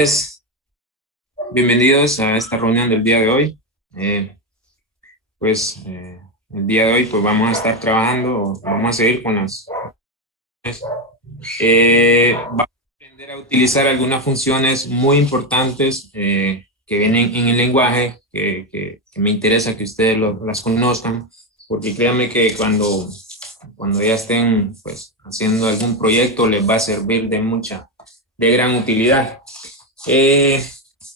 Pues, bienvenidos a esta reunión del día de hoy. Eh, el día de hoy pues vamos a estar trabajando, vamos a seguir con las... vamos a aprender a utilizar algunas funciones muy importantes que vienen en el lenguaje, que me interesa que ustedes las conozcan, porque créanme que cuando ya estén pues haciendo algún proyecto les va a servir de gran utilidad. Eh,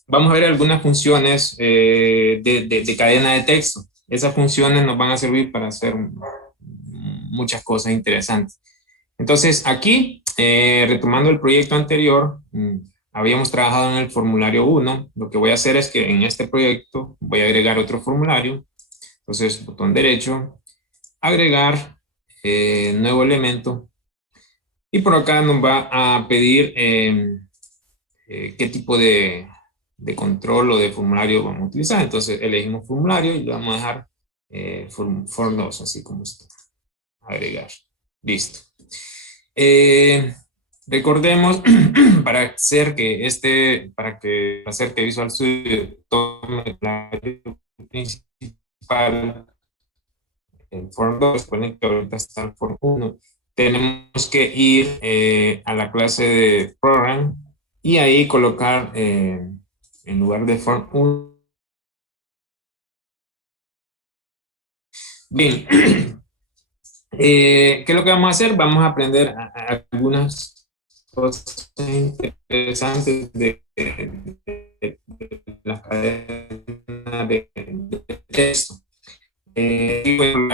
Vamos a ver algunas funciones de cadena de texto. Esas funciones nos van a servir para hacer muchas cosas interesantes. Entonces, aquí, retomando el proyecto anterior, habíamos trabajado en el formulario 1. Lo que voy a hacer es que en este proyecto voy a agregar otro formulario. Entonces, botón derecho, agregar, nuevo elemento. Y por acá nos va a pedir qué tipo de control o de formulario vamos a utilizar. Entonces elegimos formulario y le vamos a dejar form 2, así como está. Agregar. Listo. Eh, Recordemos, para hacer que Visual Studio tome la principal, el form 2, recuerden que ahorita está el form 1, tenemos que ir a la clase de program y ahí colocar en lugar de form 1. Bien, ¿qué es lo que vamos a hacer? Vamos a aprender algunas cosas interesantes de la cadena de texto. Y bueno,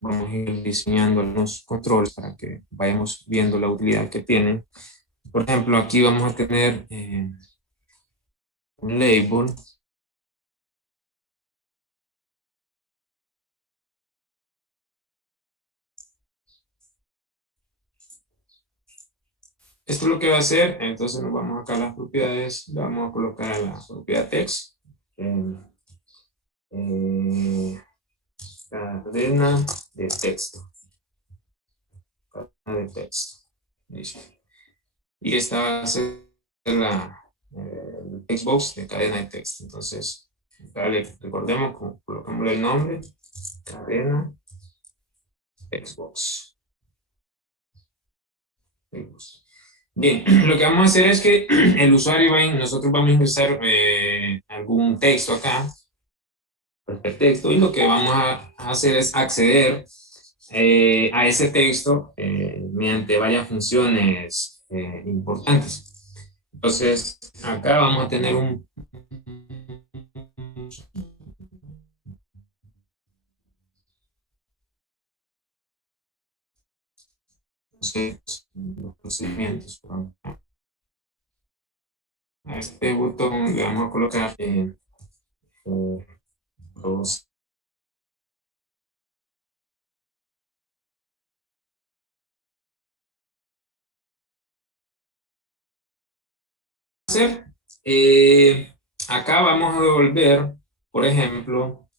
vamos a ir diseñando algunos controles para que vayamos viendo la utilidad que tienen. Por ejemplo, aquí vamos a tener un label. Esto es lo que va a hacer. Entonces nos vamos acá a las propiedades, le vamos a colocar a la propiedad text. Eh, Cadena de texto. Cadena de texto. Listo. Y esta va a ser el textbox de cadena de texto. Entonces, recordemos, colocamos el nombre, cadena textbox. Bien, lo que vamos a hacer es que el usuario nosotros vamos a ingresar algún texto acá, cualquier texto, y lo que vamos a hacer es acceder a ese texto mediante varias funciones importantes. Entonces, acá vamos a tener los procedimientos. A este botón le vamos a colocar los hacer. Acá vamos a devolver, por ejemplo,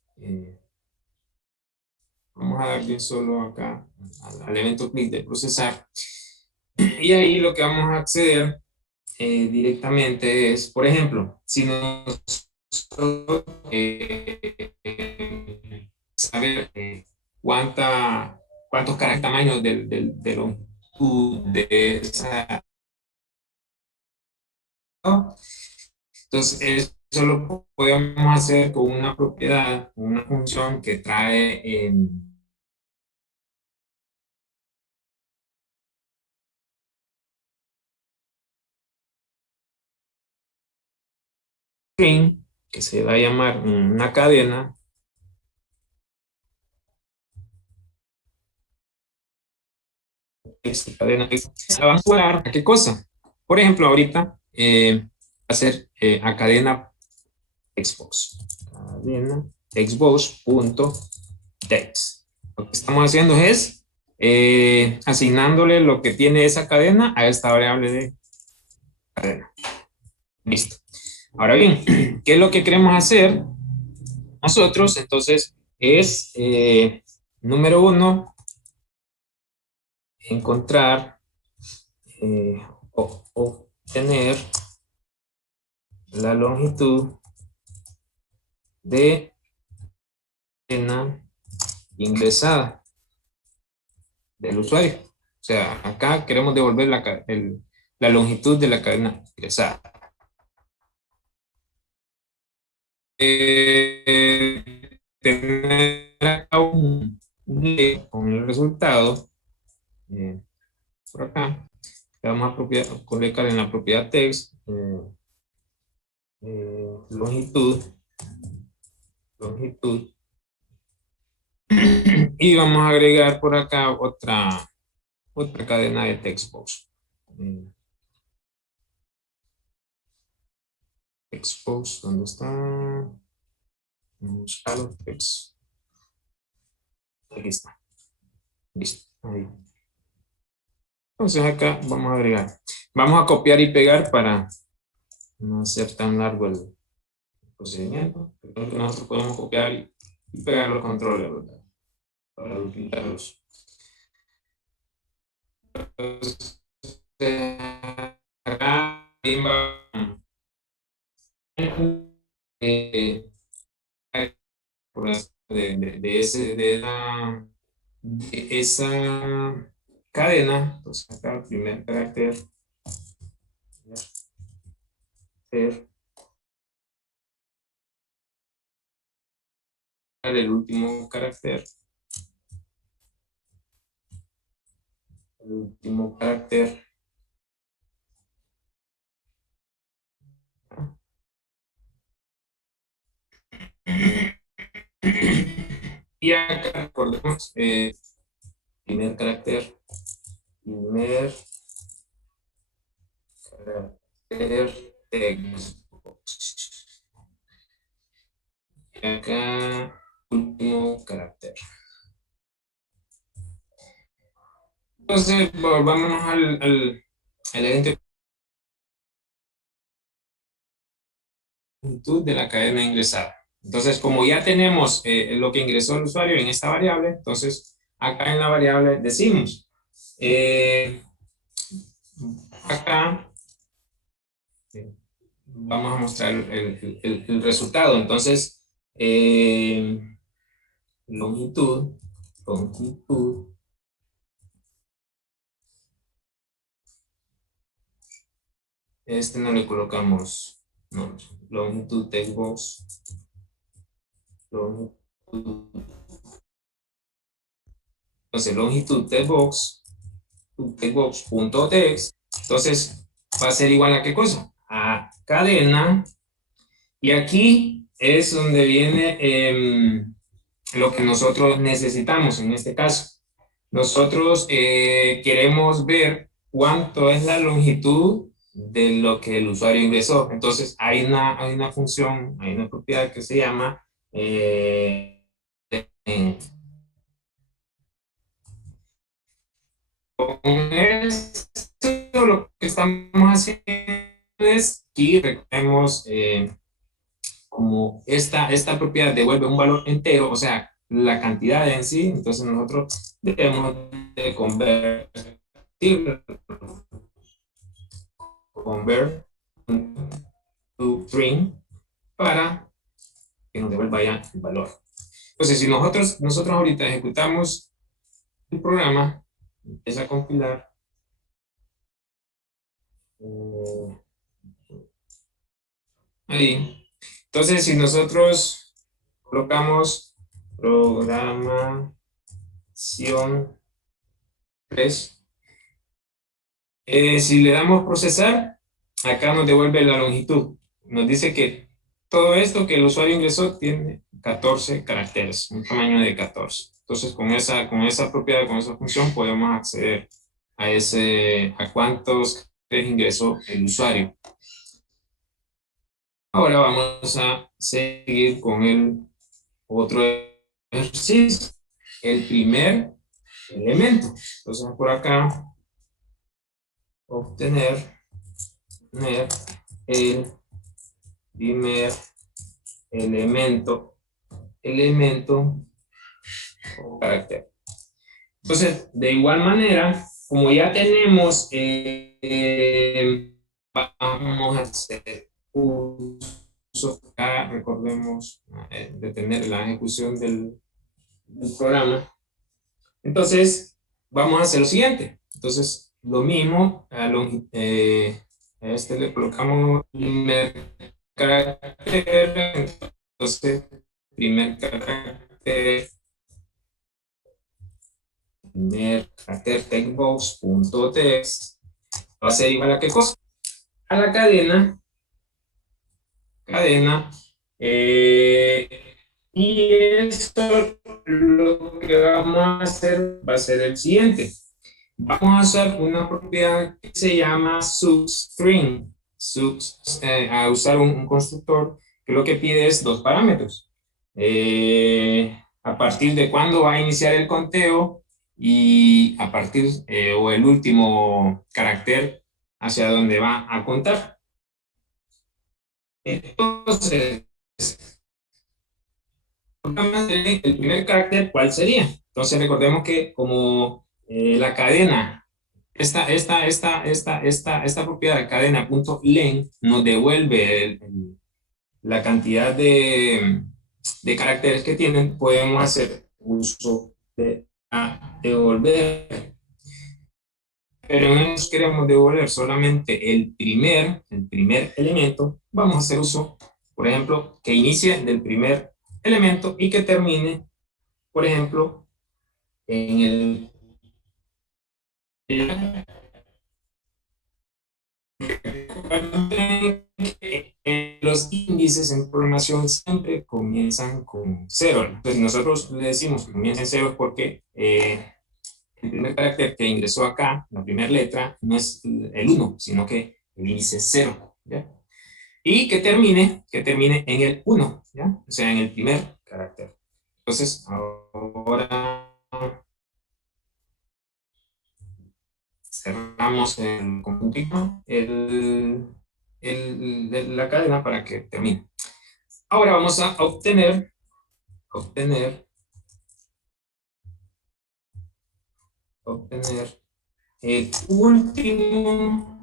vamos a darle solo acá al evento clic de procesar. Y ahí lo que vamos a acceder directamente es, por ejemplo, si nosotros saber cuántos caracteres tamaños de longitud de esa. Entonces, eso lo podemos hacer con una propiedad, una función que trae string, que se va a llamar una cadena. Cadena la vamos a jugar a qué cosa. Por ejemplo, ahorita hacer a cadena Xbox. Cadena Xbox.text. Lo que estamos haciendo es asignándole lo que tiene esa cadena a esta variable de cadena. Listo. Ahora bien, ¿qué es lo que queremos hacer nosotros? Entonces, es número uno, encontrar o obtener la longitud de cadena ingresada del usuario. O sea, acá queremos devolver la longitud de la cadena ingresada. Tener acá con el resultado por acá. Le vamos a colocar en la propiedad text longitud y vamos a agregar por acá otra cadena de textbox. Textbox, ¿dónde está? Vamos a buscarlo, text. Aquí está. Listo. Ahí. Entonces acá vamos a agregar. Vamos a copiar y pegar para no hacer tan largo el procedimiento. Nosotros podemos copiar y pegar los controles, ¿verdad? Para utilizarlos. Entonces, acá de, de esa cadena, pues acá el primer carácter, el último carácter, y acá recordemos primer carácter textbox. Y acá último carácter. Entonces, volvámonos al evento de la cadena ingresada. Entonces, como ya tenemos lo que ingresó el usuario en esta variable, entonces acá en la variable decimos, acá vamos a mostrar el resultado. Entonces, longitud, no le colocamos nombre, longitud textbox, entonces longitud textbox.text, entonces va a ser igual a qué cosa, a cadena, y aquí es donde viene lo que nosotros necesitamos en este caso. Nosotros queremos ver cuánto es la longitud de lo que el usuario ingresó. Entonces, hay una función, hay una propiedad que se llama con esto lo que estamos haciendo es que recogemos como esta propiedad devuelve un valor entero, o sea, la cantidad en sí, entonces nosotros debemos de convert to string para que nos devuelva ya el valor. Entonces, si nosotros ahorita ejecutamos el programa, empieza a compilar, ahí. Entonces, si nosotros colocamos programación 3, si le damos procesar, acá nos devuelve la longitud. Nos dice que todo esto que el usuario ingresó tiene 14 caracteres, un tamaño de 14. Entonces, con esa propiedad, con esa función, podemos acceder a cuántos caracteres ingresó el usuario. Ahora vamos a seguir con el otro ejercicio, el primer elemento. Entonces, por acá, obtener el primer elemento o carácter. Entonces, de igual manera, como ya tenemos, vamos a hacer uso acá, recordemos, detener la ejecución del programa. Entonces, vamos a hacer lo siguiente. Entonces, lo mismo, a este le colocamos primer carácter, entonces, primer carácter, textbox.text, va a ser igual a qué cosa? A la cadena, y esto lo que vamos a hacer va a ser el siguiente. Vamos a usar una propiedad que se llama substring, a usar un constructor que lo que pide es dos parámetros. A partir de cuándo va a iniciar el conteo y a partir, o el último carácter hacia dónde va a contar. Entonces, el primer carácter, ¿cuál sería? Entonces recordemos que como la cadena, esta propiedad de cadena.len nos devuelve la cantidad de caracteres que tienen, podemos hacer uso de devolver. Pero no nos queremos devolver solamente el primer elemento, vamos a hacer uso, por ejemplo, que inicie del primer elemento y que termine, por ejemplo, en los índices en programación siempre comienzan con cero. Entonces nosotros le decimos que comienza en cero es porque el primer carácter que ingresó acá, la primera letra, no es el 1, sino que el índice es 0. ¿Ya? Y que termine en el 1, ¿ya? O sea, en el primer carácter. Entonces, ahora cerramos el conjuntito, la cadena para que termine. Ahora vamos a obtener el último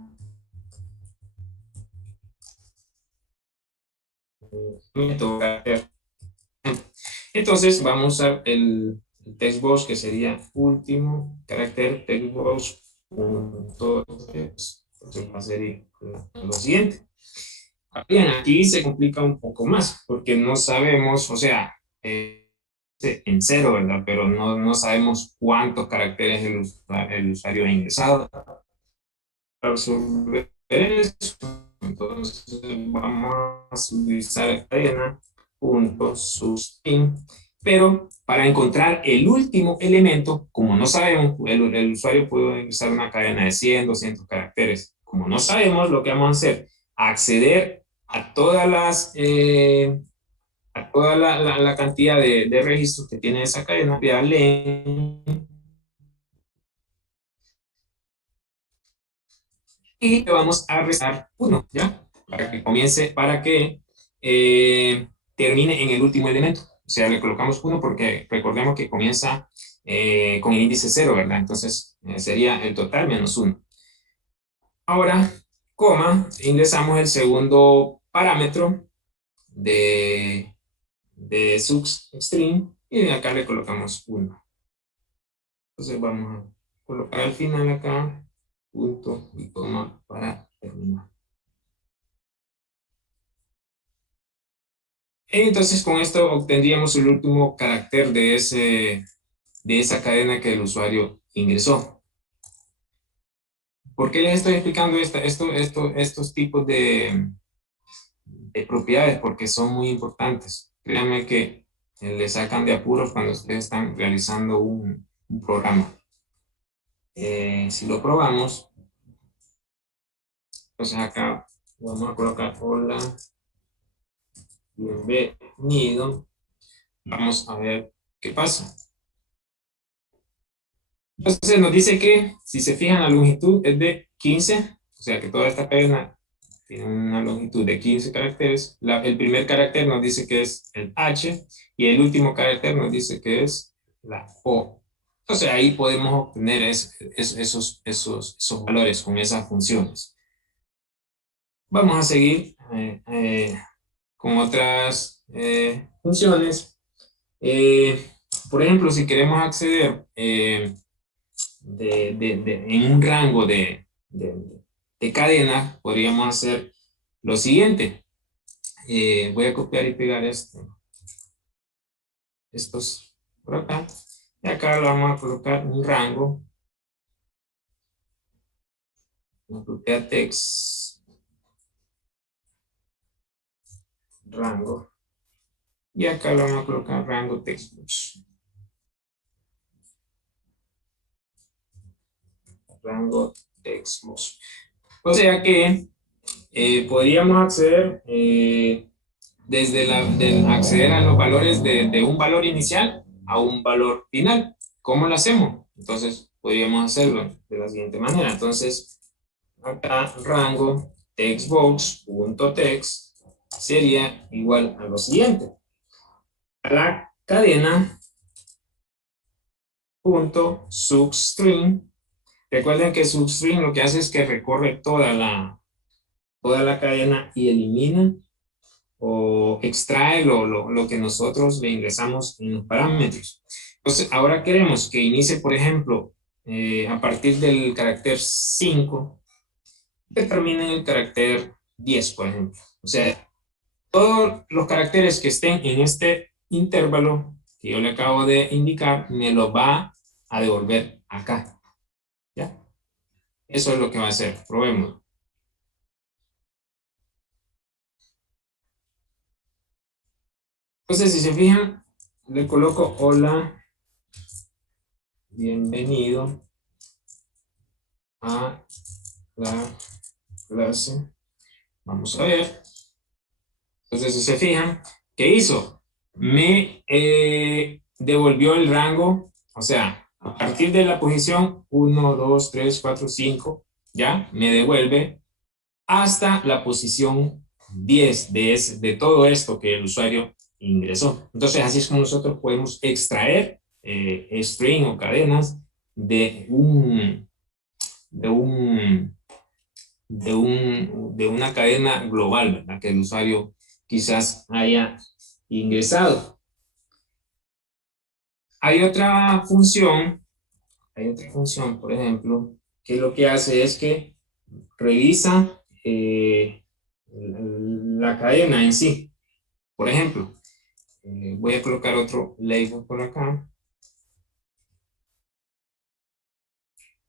carácter. Entonces vamos a usar el textbox que sería último carácter textbox. Entonces va a ser lo siguiente. Bien, aquí se complica un poco más porque no sabemos, o sea, en cero, ¿verdad? Pero no sabemos cuántos caracteres el usuario ha ingresado. Para resolver eso, entonces vamos a utilizar cadena.substring, pero para encontrar el último elemento, como no sabemos, el usuario puede ingresar una cadena de 100, 200 caracteres. Como no sabemos, lo que vamos a hacer, acceder a todas a toda la cantidad de registros que tiene esa cadena, y le vamos a restar 1, ¿ya? Para que comience, para que termine en el último elemento. O sea, le colocamos 1 porque recordemos que comienza con el índice 0, ¿verdad? Entonces sería el total menos 1. Ahora, coma, ingresamos el segundo parámetro de substring y de acá le colocamos 1. Entonces vamos a colocar al final acá punto y coma para terminar. Entonces con esto obtendríamos el último carácter de esa cadena que el usuario ingresó. ¿Por qué les estoy explicando estos tipos de propiedades? Porque son muy importantes. Créanme que le sacan de apuros cuando ustedes están realizando un programa. Si lo probamos, entonces acá vamos a colocar hola, bienvenido. Vamos a ver qué pasa. Entonces nos dice que si se fijan la longitud es de 15, o sea que toda esta cadena tiene una longitud de 15 caracteres. El primer carácter nos dice que es el H y el último carácter nos dice que es la O. Entonces ahí podemos obtener esos valores con esas funciones. Vamos a seguir con otras funciones. Por ejemplo, si queremos acceder en un rango de cadena, podríamos hacer lo siguiente. Voy a copiar y pegar estos por acá. Y acá le vamos a colocar un rango. Una propiedad text rango. Y acá le vamos a colocar rango textbox. Rango textbox. O sea que podríamos acceder acceder a los valores de un valor inicial a un valor final. ¿Cómo lo hacemos? Entonces, podríamos hacerlo de la siguiente manera. Entonces, acá rango textbox.text sería igual a lo siguiente. A la cadena punto substring. Recuerden que substring lo que hace es que recorre toda la cadena y elimina o extrae lo que nosotros le ingresamos en los parámetros. Entonces, ahora queremos que inicie, por ejemplo, a partir del carácter 5, que termine en el carácter 10, por ejemplo. O sea, todos los caracteres que estén en este intervalo que yo le acabo de indicar, me lo va a devolver acá. ¿Ya? Eso es lo que va a hacer. Probemos. Entonces, si se fijan, le coloco hola, bienvenido a la clase. Vamos a ver. Entonces, si se fijan, ¿qué hizo? Me devolvió el rango, o sea, a partir de la posición 1, 2, 3, 4, 5, ya, me devuelve hasta la posición 10 de todo esto que el usuario ingresó. Entonces, así es como nosotros podemos extraer string o cadenas de una cadena global, ¿verdad? Que el usuario quizás haya ingresado. Hay otra función, por ejemplo, que lo que hace es que revisa la cadena en sí. Por ejemplo, voy a colocar otro label por acá.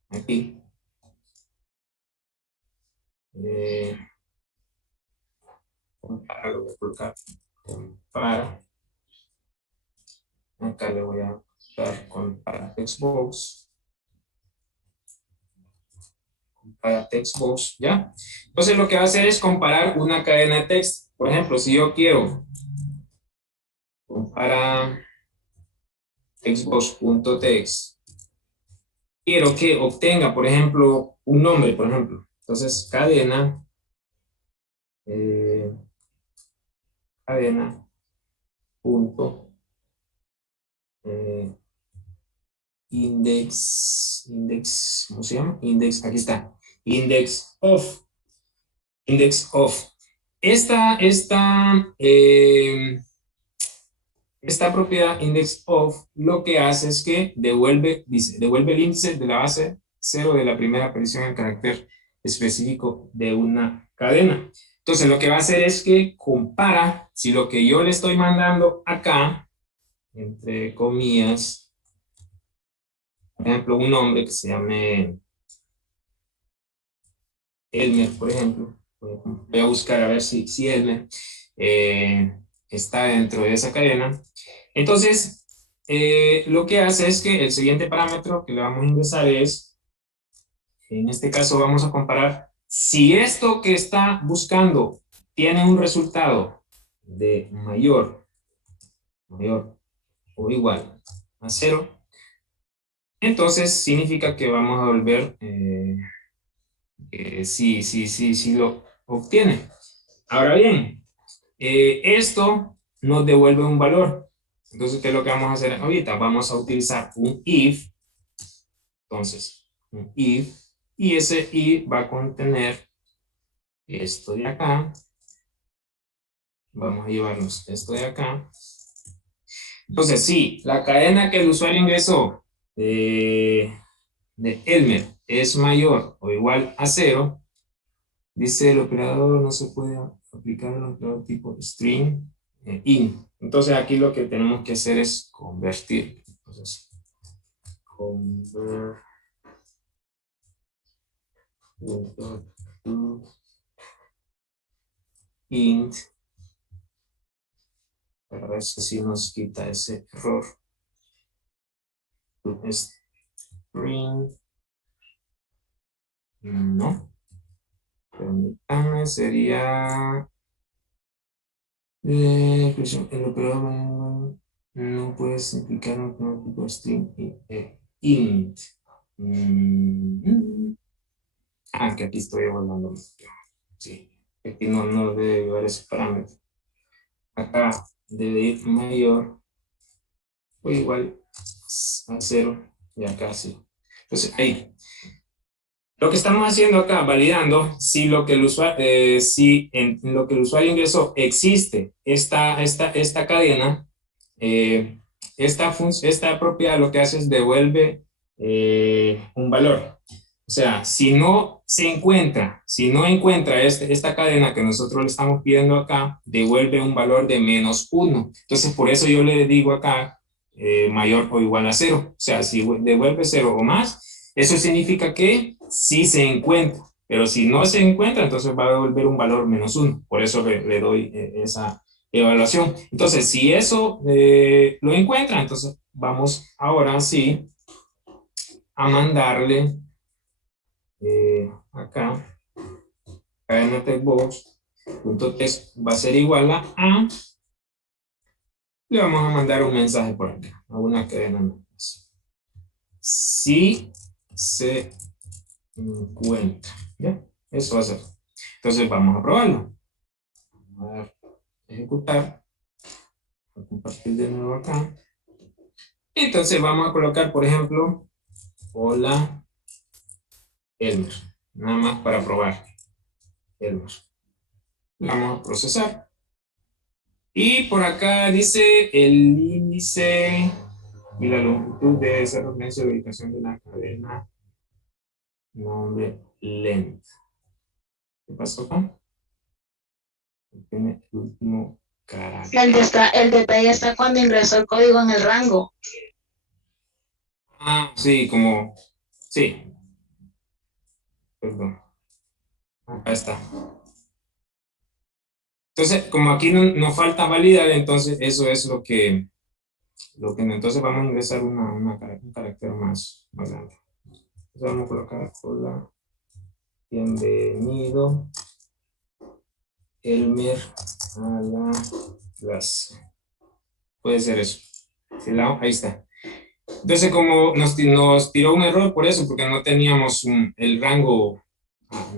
Aquí. Lo voy a colocar para. Acá le voy a dar con para textbox. Para textbox, ¿ya? Entonces lo que va a hacer es comparar una cadena de texto. Por ejemplo, si yo quiero comparar textbox.text, quiero que obtenga, por ejemplo, un nombre, por ejemplo. Entonces, cadena punto ¿cómo se llama? Aquí está, index of. Esta propiedad index of lo que hace es que devuelve el índice de la base 0 de la primera aparición en carácter específico de una cadena. Entonces lo que va a hacer es que compara si lo que yo le estoy mandando acá, entre comillas, por ejemplo, un nombre que se llame Elmer, por ejemplo. Voy a buscar a ver si Elmer está dentro de esa cadena. Entonces, lo que hace es que el siguiente parámetro que le vamos a ingresar es, en este caso vamos a comparar si esto que está buscando tiene un resultado de mayor o igual a 0, entonces significa que vamos a volver si lo obtiene. Ahora bien, esto nos devuelve un valor. Entonces, ¿qué es lo que vamos a hacer ahorita? Vamos a utilizar un if. Entonces, un if. Y ese if va a contener esto de acá. Vamos a llevarnos esto de acá. Entonces, sí, la cadena que el usuario ingresó de Elmer es mayor o igual a 0, dice el operador no se puede aplicar el operador tipo string in. Entonces aquí lo que tenemos que hacer es convertir. Entonces, convert int, para ver si nos quita ese error. String, no. Permítame, sería el operador no puedes implicar un tipo string int. Que aquí estoy evaluando. Sí, aquí no debe llevar ese parámetro. Acá debe ir mayor o igual a 0 y acá sí. Entonces ahí. Lo que estamos haciendo acá, validando si lo que el usuario, si en lo que el usuario ingresó existe esta cadena, esta propiedad lo que hace es devuelve un valor. O sea, si no encuentra esta cadena que nosotros le estamos pidiendo acá, devuelve un valor de -1. Entonces, por eso yo le digo acá mayor o igual a 0. O sea, si devuelve 0 o más, eso significa que sí se encuentra. Pero si no se encuentra, entonces va a devolver un valor -1. Por eso le doy esa evaluación. Entonces, si eso lo encuentra, entonces vamos ahora sí a mandarle acá cadena textbox.text va a ser igual a le vamos a mandar un mensaje por acá a una cadena más. Si se encuentra, ¿ya? Eso va a ser. Entonces vamos a probarlo. Vamos a dar, ejecutar. Voy a compartir de nuevo acá. Entonces vamos a colocar, por ejemplo, hola Elmer. Nada más para probar. Elmer. Vamos a procesar. Y por acá dice el índice y la longitud de esa referencia de ubicación de la cadena. Nombre length. ¿Qué pasó acá? Tiene el último carácter. El detalle está cuando ingresó el código en el rango. Sí, como. Sí, perdón. Acá está. Entonces, como aquí nos falta validar, entonces eso es entonces vamos a ingresar un carácter más grande. Entonces vamos a colocar hola, bienvenido, Elmer a la clase. Puede ser eso. Ahí está. Entonces, como nos tiró un error por eso, porque no teníamos el rango,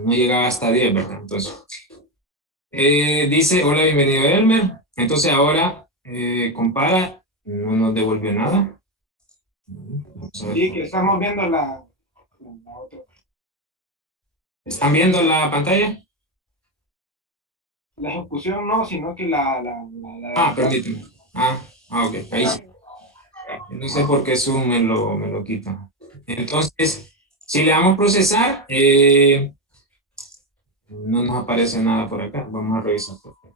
no llegaba hasta 10, ¿verdad? Entonces, dice, hola, bienvenido Elmer. Entonces ahora compara, no nos devolvió nada. Vamos a ver. Sí, que estamos viendo la otra. ¿Están viendo la pantalla? La ejecución no, sino que Permíteme. Ok, ahí sí. No sé por qué Zoom me lo quita. Entonces, si le damos procesar, no nos aparece nada por acá. Vamos a revisar por acá.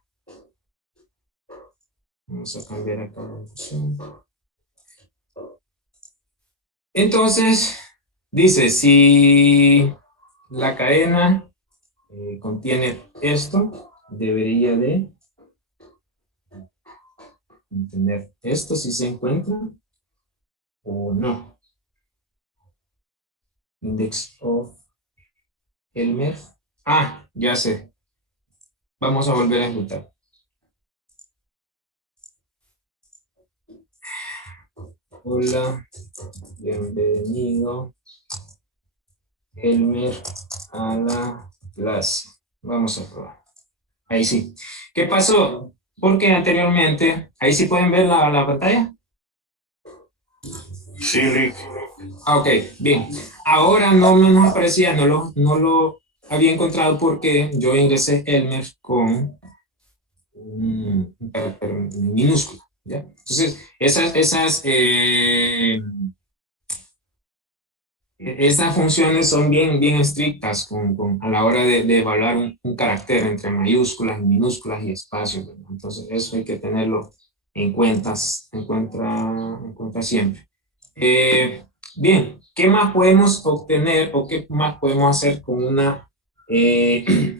Vamos a cambiar acá la opción. Entonces, dice, si la cadena contiene esto, debería de contener esto si se encuentra o no. Index of Elmer. Ya sé. Vamos a volver a ejecutar. Hola, bienvenido Elmer a la clase. Vamos a probar. Ahí sí. ¿Qué pasó? Porque anteriormente, ahí sí pueden ver la pantalla. Sí, Rick. Ok, bien. Ahora no nos aparecía, no lo había encontrado porque yo ingresé Elmer con minúscula, ¿ya? Entonces, estas funciones son bien estrictas a la hora de evaluar un carácter entre mayúsculas y minúsculas y espacios, ¿verdad? Entonces, eso hay que tenerlo en cuenta siempre. Bien, ¿qué más podemos obtener o qué más podemos hacer con una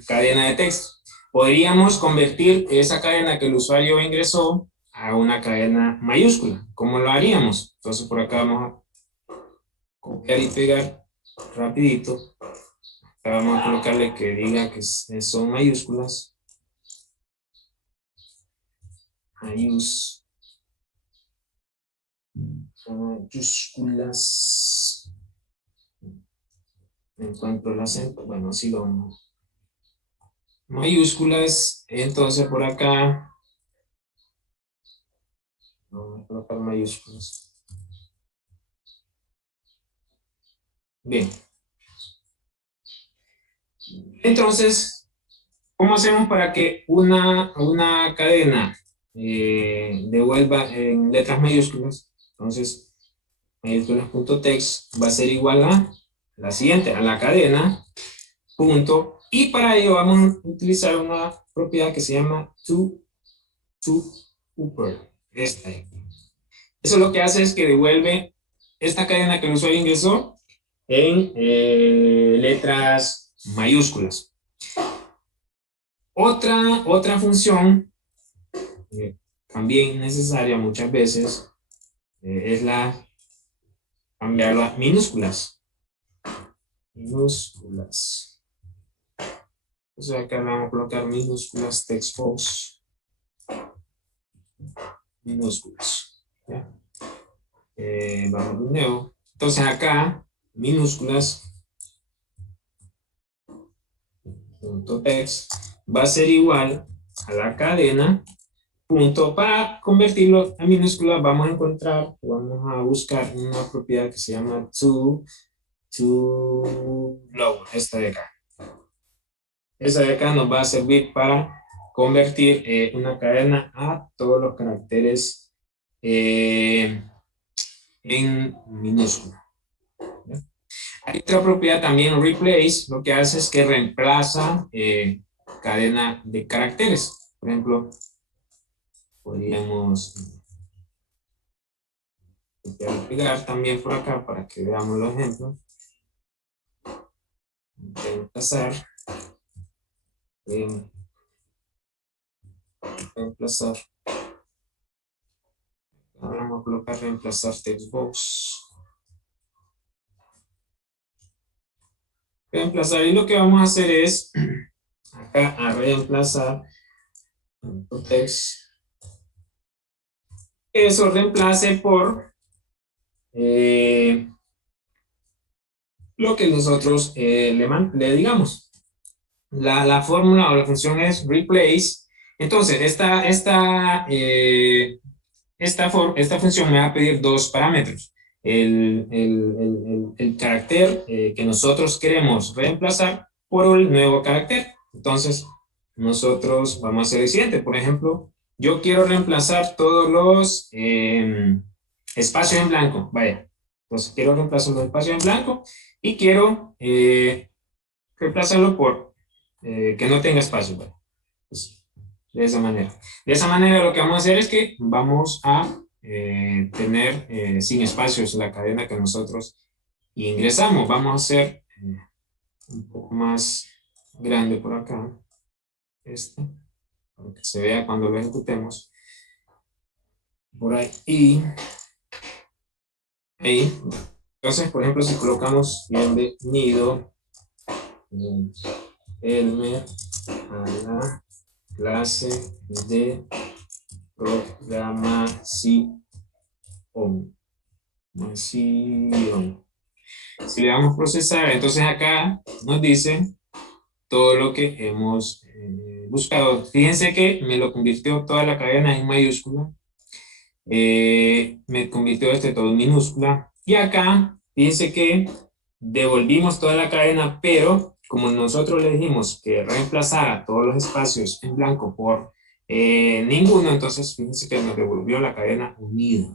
cadena de texto? Podríamos convertir esa cadena que el usuario ingresó a una cadena mayúscula. ¿Cómo lo haríamos? Entonces, por acá vamos a copiar y pegar rapidito. Acá vamos a colocarle que diga que son mayúsculas. Mayúsculas. Encuentro el acento. Bueno, sí lo vamos. Mayúsculas. Entonces por acá vamos a colocar mayúsculas. Bien. Entonces, ¿cómo hacemos para que una cadena devuelva en letras mayúsculas? Entonces, mayúsculas.text va a ser igual a la siguiente, a la cadena, punto, y para ello vamos a utilizar una propiedad que se llama toUpper. Esta de aquí. Eso lo que hace es que devuelve esta cadena que el usuario ingresó en letras mayúsculas. Otra función también necesaria muchas veces es cambiar las minúsculas. Entonces acá vamos a colocar minúsculas, textbox, minúsculas. ¿Ya? Vamos de nuevo. Entonces acá, minúsculas, punto text, va a ser igual a la cadena, punto. Para convertirlo a minúscula vamos a buscar una propiedad que se llama toLower, esta de acá. Esa de acá nos va a servir para convertir una cadena a todos los caracteres en minúscula. ¿Ya? Hay otra propiedad también, replace, lo que hace es que reemplaza cadena de caracteres. Por ejemplo, podríamos pegar también por acá para que veamos los ejemplos. Reemplazar. Ahora vamos a colocar reemplazar textbox. Reemplazar, y lo que vamos a hacer es acá a reemplazar text. Eso reemplace por lo que nosotros le digamos. La fórmula o la función es replace. Entonces, esta función me va a pedir dos parámetros. El carácter que nosotros queremos reemplazar por el nuevo carácter. Entonces, nosotros vamos a hacer el siguiente. Por ejemplo, yo quiero reemplazar todos los espacios en blanco. Vaya. Entonces, quiero reemplazar los espacios en blanco y quiero reemplazarlo por que no tenga espacio. Vaya. Pues, de esa manera. De esa manera lo que vamos a hacer es que vamos a tener sin espacios la cadena que nosotros ingresamos. Vamos a hacer un poco más grande por acá. Para que se vea cuando lo ejecutemos. Por ahí. Ahí. Entonces, por ejemplo, si colocamos bienvenido Elmer a la clase de programación. Si le damos procesar, entonces acá nos dice todo lo que hemos buscado. Fíjense que me lo convirtió toda la cadena en mayúscula. Me convirtió todo en minúscula. Y acá, fíjense que devolvimos toda la cadena, pero como nosotros le dijimos que reemplazara todos los espacios en blanco por Ninguno, entonces fíjense que nos devolvió la cadena unida.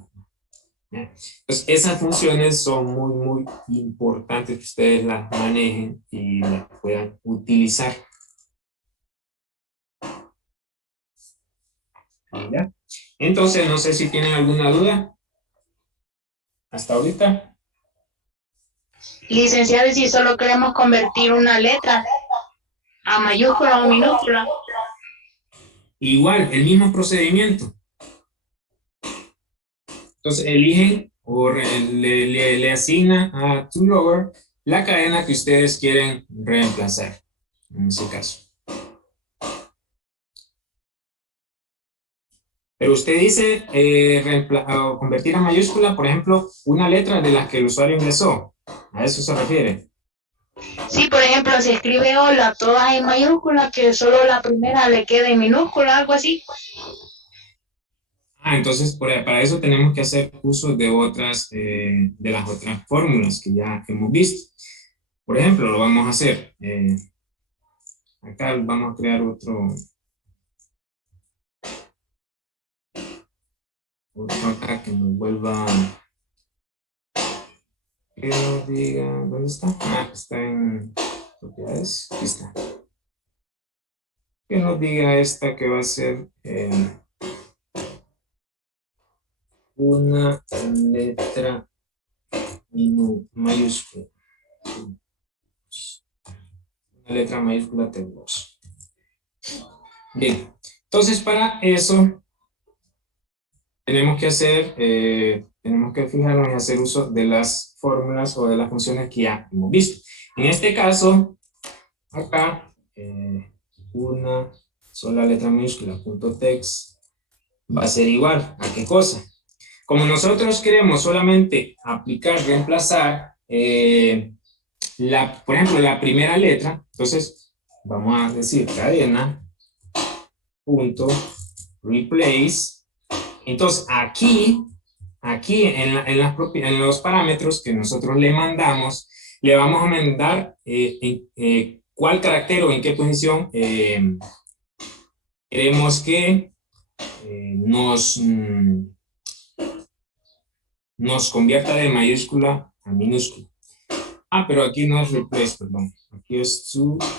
¿Ya? Entonces, esas funciones son muy, muy importantes que ustedes las manejen y las puedan utilizar. ¿Ya? Entonces, no sé si tienen alguna duda hasta ahorita. Licenciado, y si solo queremos convertir una letra a mayúscula o minúscula. Igual, el mismo procedimiento. Entonces, eligen o le asignan a toLower la cadena que ustedes quieren reemplazar, en ese caso. Pero usted dice o convertir a mayúscula, por ejemplo, una letra de las que el usuario ingresó. ¿A eso se refiere? Sí, por ejemplo, si escribe hola, todas en mayúscula, que solo la primera le quede en minúscula, algo así. Entonces para eso tenemos que hacer uso de otras, de las otras fórmulas que ya hemos visto. Por ejemplo, lo vamos a hacer. Acá vamos a crear otro acá que nos vuelva, que nos diga, ¿dónde está? Está en propiedades, aquí está. Que nos diga esta que va a ser una letra mayúscula. Una letra mayúscula T2. Bien, entonces para eso tenemos que fijarnos en hacer uso de las fórmulas o de las funciones que ya hemos visto. En este caso, acá, una sola letra mayúscula, punto text, va a ser igual. ¿A qué cosa? Como nosotros queremos solamente aplicar, reemplazar, por ejemplo, la primera letra, entonces vamos a decir cadena, punto, replace. Entonces aquí en los parámetros que nosotros le mandamos, le vamos a mandar cuál carácter o en qué posición queremos que nos convierta de mayúscula a minúscula. Pero aquí no es replace, perdón. Aquí es upper.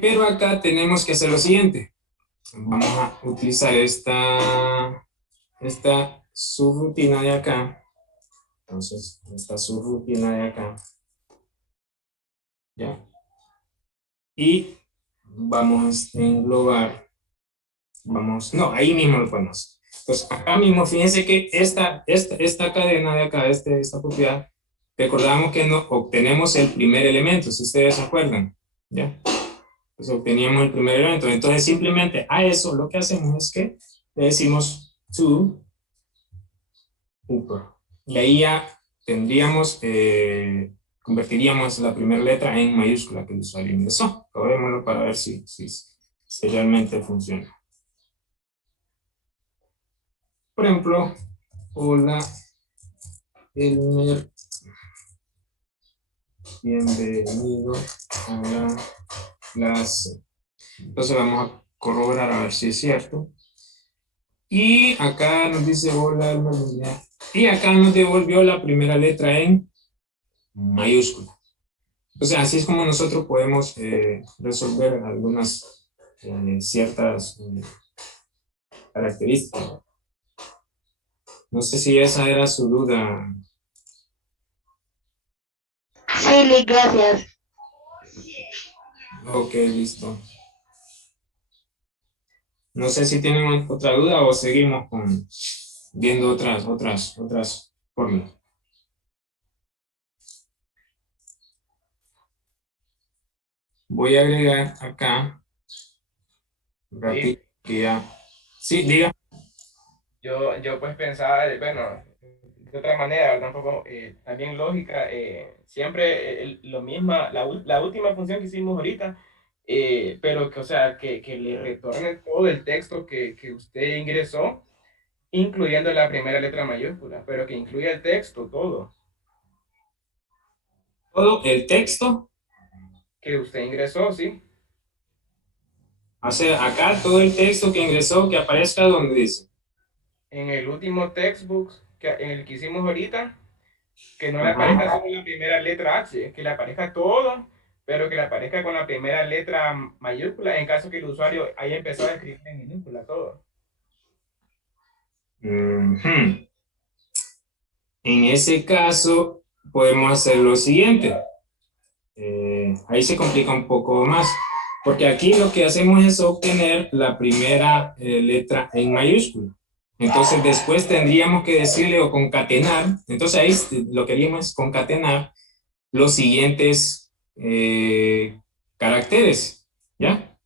Pero acá tenemos que hacer lo siguiente. Vamos a utilizar esta subrutina de acá. Entonces, esta subrutina de acá. ¿Ya? Y vamos a englobar. No, ahí mismo lo ponemos. Entonces, acá mismo, fíjense que esta cadena de acá, esta propiedad, recordamos que no, obtenemos el primer elemento, si ustedes se acuerdan. ¿Ya? Pues obteníamos el primer elemento. Entonces, simplemente a eso lo que hacemos es que le decimos to upper. Y ahí ya tendríamos, convertiríamos la primera letra en mayúscula que el usuario ingresó. Probémoslo para ver si realmente funciona. Por ejemplo, hola, Elmer. Bienvenido a la clase. Entonces vamos a corroborar a ver si es cierto. Y acá nos dice hola, Elmer. Y acá nos devolvió la primera letra en mayúscula. O sea, así es como nosotros podemos resolver algunas ciertas características. No sé si esa era su duda. Sí, Liz, gracias. Ok, listo. No sé si tienen otra duda o seguimos viendo otras fórmulas. Voy a agregar acá rápido que ya. Sí, diga. Yo pues pensaba, bueno, de otra manera, ¿verdad? Un poco también lógica, siempre lo misma, la última función que hicimos ahorita, pero que, o sea, que le retorne todo el texto que usted ingresó, incluyendo la primera letra mayúscula, pero que incluya el texto, todo, Todo el texto, que usted ingresó, ¿sí? o sea, acá todo el texto que ingresó, que aparezca donde dice. En el último textbook, en el que hicimos ahorita, que no le aparezca Ajá. solo la primera letra H, que le aparezca todo, pero que le aparezca con la primera letra mayúscula, en caso que el usuario haya empezado a escribir en minúscula todo. Ujú. En ese caso, podemos hacer lo siguiente. Ahí se complica un poco más, porque aquí lo que hacemos es obtener la primera letra en mayúscula. Entonces después tendríamos que decirle o concatenar, entonces ahí lo que haríamos es concatenar los siguientes caracteres, ¿ya?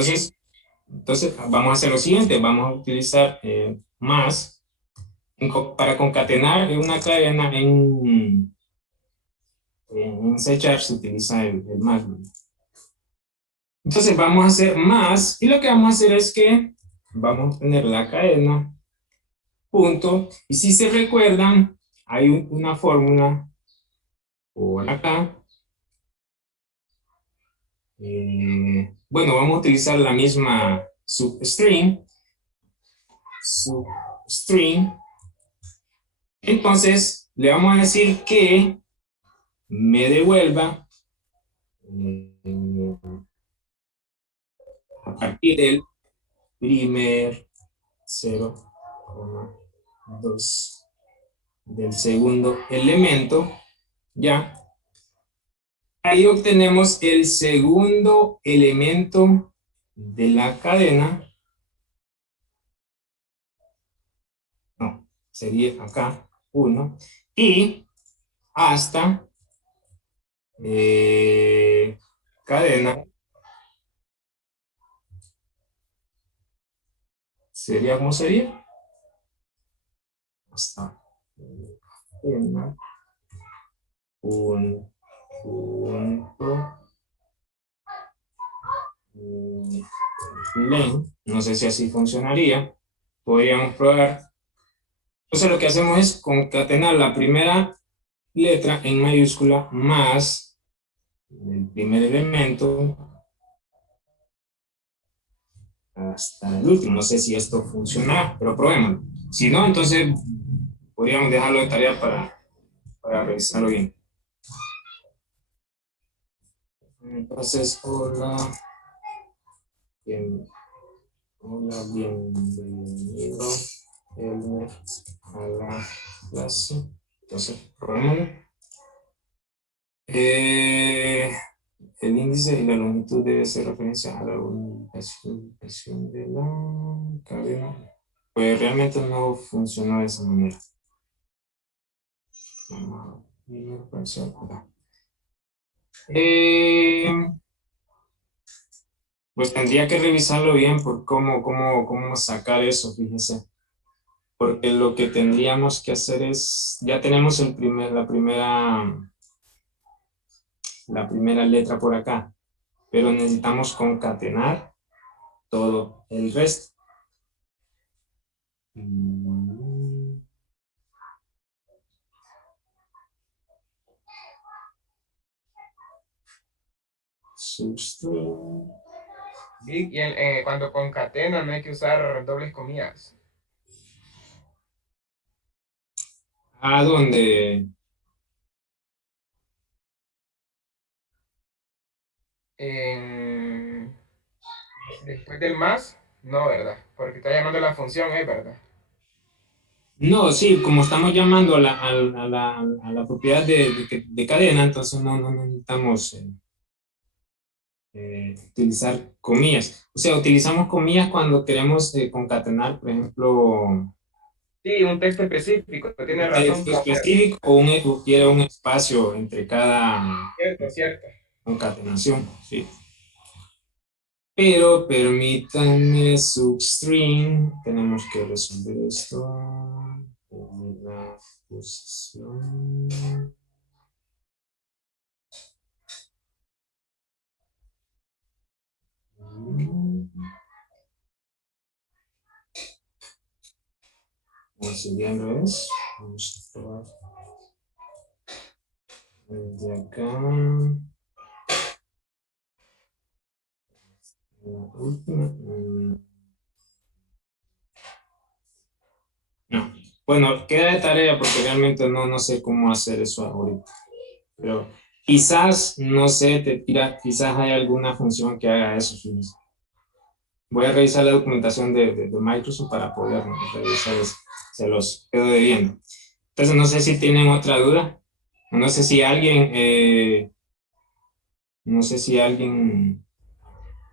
Sí, Entonces vamos a hacer lo siguiente, vamos a utilizar más para concatenar una cadena en C# se utiliza el más. Entonces vamos a hacer más y lo que vamos a hacer es que vamos a poner la cadena, punto, y si se recuerdan, hay una fórmula por acá. Bueno, vamos a utilizar la misma substring. Entonces le vamos a decir que me devuelva a partir del primer 0,2 del segundo elemento, ya. Ahí obtenemos el segundo elemento de la cadena. No, sería acá 1. Y hasta cadena sería, ¿cómo sería? Hasta cadena un punto len. No sé si así funcionaría. Podríamos probar. Entonces lo que hacemos es concatenar la primera letra en mayúscula más el primer elemento hasta el último. No sé si esto funciona, pero probémoslo. Si no, entonces podríamos dejarlo de tarea para revisarlo bien. Entonces, hola, bienvenido a la clase. Entonces, probémoslo. El índice y la longitud debe ser referencia a la ubicación de la cadena. Pues realmente no funcionó de esa manera. Pues tendría que revisarlo bien por cómo sacar eso, fíjese. Porque lo que tendríamos que hacer es, ya tenemos la primera letra por acá, pero necesitamos concatenar todo el resto. Substring. y cuando concatena no hay que usar dobles comillas. ¿A dónde? En- Después del más, no, ¿verdad? Porque está llamando la función, ¿verdad? No, sí, como estamos llamando a la propiedad de cadena, entonces no necesitamos utilizar comillas. O sea, utilizamos comillas cuando queremos concatenar, por ejemplo, Sí, un texto específico, tiene un razón. texto específico o quiere un espacio entre cada Cierto, cierto. concatenación, ¿sí? Pero permítanme substring, tenemos que resolver esto. La posición. sería al revés. Vamos a probar. De acá. La última. No. Bueno, queda de tarea porque realmente no sé cómo hacer eso ahorita. Pero quizás, no sé, quizás hay alguna función que haga eso. Voy a revisar la documentación de Microsoft para poder revisar eso. Se los quedo debiendo. Entonces, no sé si tienen otra duda. No sé si alguien,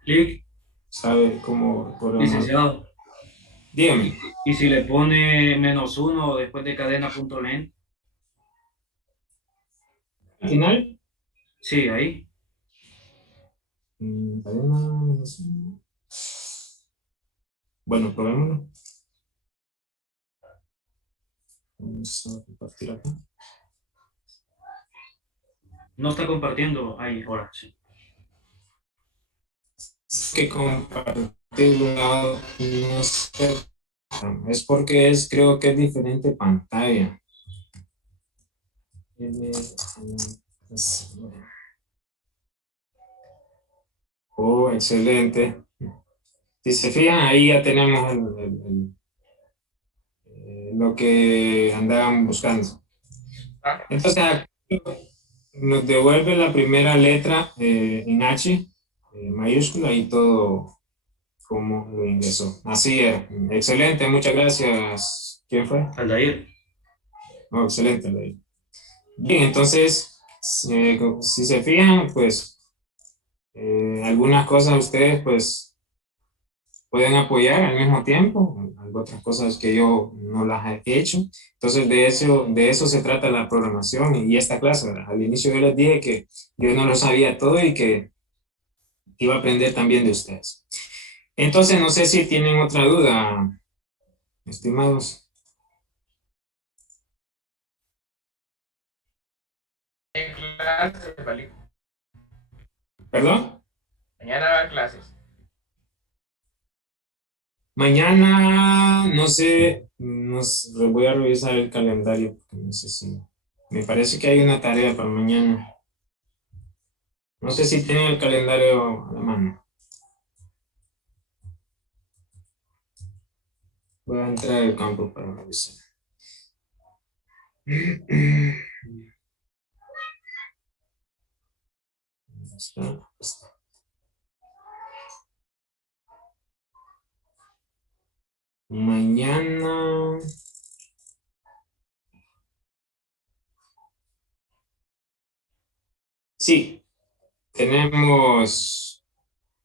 Clic, sabe cómo podemos. licenciado. Dígame. Y si le pone -1 después de cadena.len, Al final. sí, ahí. Bueno, probémoslo. Vamos a compartir acá. No está compartiendo ahí, ahora sí. Que compartir un lado, no sé. Es porque creo que es diferente pantalla. Oh, excelente. Si se fijan, ahí ya tenemos lo que andaban buscando. Entonces, aquí nos devuelve la primera letra en H, mayúscula, y todo como lo ingresó. Así es. Excelente, muchas gracias. ¿Quién fue? Aldair. Oh, excelente, Aldair. Bien, entonces, si se fijan, pues algunas cosas ustedes pues pueden apoyar al mismo tiempo, otras cosas que yo no las he hecho. Entonces de eso se trata la programación y esta clase, ¿verdad? Al inicio yo les dije que yo no lo sabía todo y que iba a aprender también de ustedes. Entonces no sé si tienen otra duda, estimados. En clases, ¿vale? ¿Perdón? Mañana va a clases. Mañana, voy a revisar el calendario, porque no sé si, me parece que hay una tarea para mañana. No sé si tienen el calendario a la mano. Voy a entrar al campo para revisar. Está. Mañana. Sí, tenemos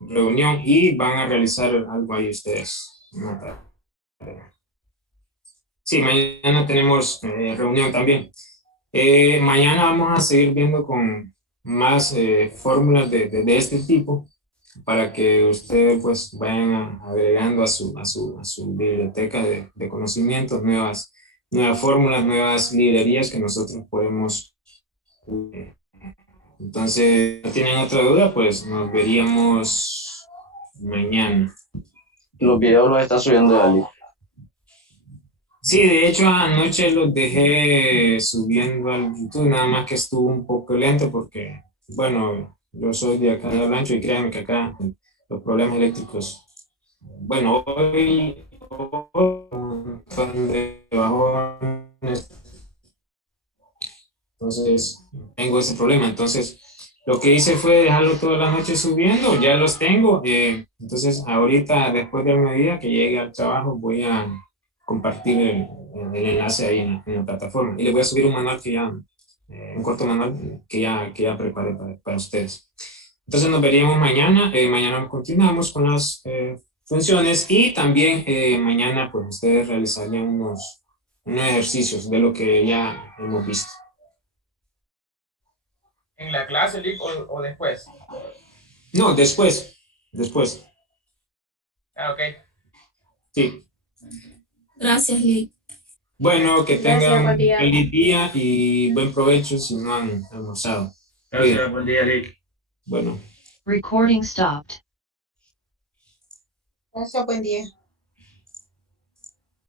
reunión y van a realizar algo ahí ustedes. Una tarea. Sí, mañana tenemos reunión también. Mañana vamos a seguir viendo con más fórmulas de este tipo para que ustedes pues vayan agregando a su biblioteca de conocimientos nuevas fórmulas, nuevas librerías que nosotros podemos. Entonces, si tienen otra duda, pues nos veríamos mañana. Los videos los está subiendo Ali. Sí, de hecho anoche los dejé subiendo al YouTube, nada más que estuvo un poco lento porque, bueno, yo soy de acá de Olancho y créanme que acá los problemas eléctricos, bueno, hoy un montón de bajones, entonces tengo ese problema. Entonces, lo que hice fue dejarlo toda la noche subiendo, ya los tengo. Entonces, ahorita, después del mediodía que llegue al trabajo, voy a compartir el enlace ahí en la plataforma. Y les voy a subir un manual un corto manual que ya preparé para ustedes. Entonces, nos veríamos mañana. Mañana continuamos con las funciones y también mañana, pues, ustedes realizarían unos ejercicios de lo que ya hemos visto. ¿En la clase, Lick, o después? No, después. Ah, ok. Sí. Gracias, Lick. Bueno, que Gracias, tengan buen un día. feliz día y buen provecho si no han almorzado. Gracias, Bien. buen día, Lick. Bueno. Recording stopped. Gracias, buen día.